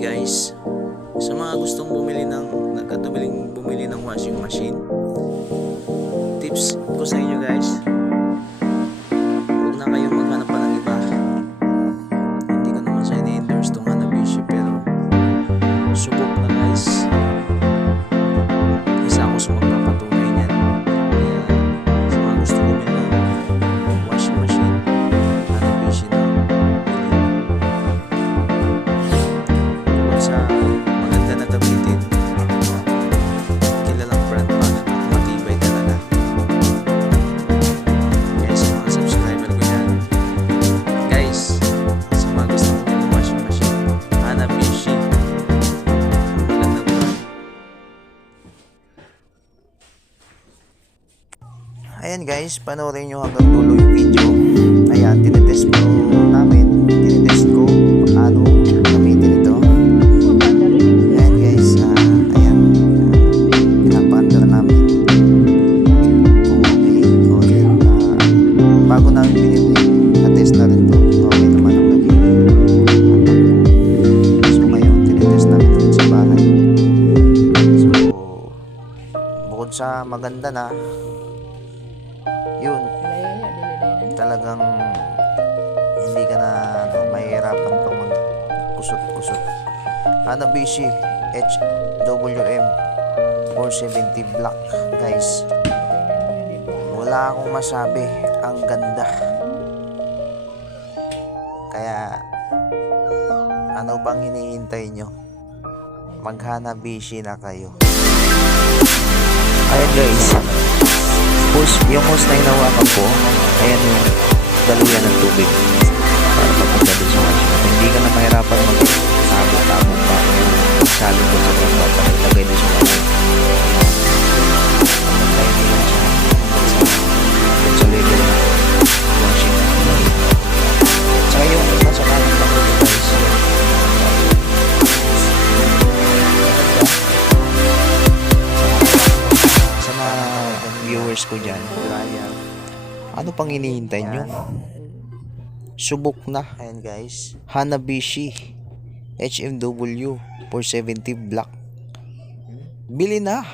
guys, sa mga gustong bumili ng washing machine, tips ko sa inyo guys, huwag na kayong maghanap pa ng iba. Hindi ko naman sa ini-endorse tong Hanabishi, pero subok na guys. Isa ako sa magpapatunay niyan. Kaya sa mga gustong bumili ng washing machine, Hanabishi na sa maganda na gamitin, kilalang brand pa at matibay talaga. Kaya sa mga subscriber ko yan guys, sa mga gusto ng washing machine, Hanabishi ang magandang brand. Ayan guys, panoorin nyo hanggang dulo yung video. Ayan, tinetest ko paano gamitin ito. Bago namin binili, na-test na rin to. Okay naman ang naging so ngayon, tinitest namin ito sa bahay. So, bukod sa maganda na, yun, talagang hindi ka na mahihirapan pang mag-kusot-kusot. Hanabishi HWM 470 Black guys, wala akong masabi, ang ganda. Kaya ano bang hinihintay nyo? Mag-Hanabishi na kayo. Ayan guys, yung hose na hinawakan ko, ayan yung daluyan ng tubig para papunta doon sa washing machine. Hindi ka na mahirapan mag-sabot-sabot pa salin doon sa baba para ilagay doon sa washing machine. Magtayo nyo lang siya sa level na washing machine. Tsaka yung nasa kanan lang ko guys, sa mga viewers ko dyan, ano pang hinihintay nyo? Subok na. Ayan guys, Hanabishi HMW 470 Black, bili na.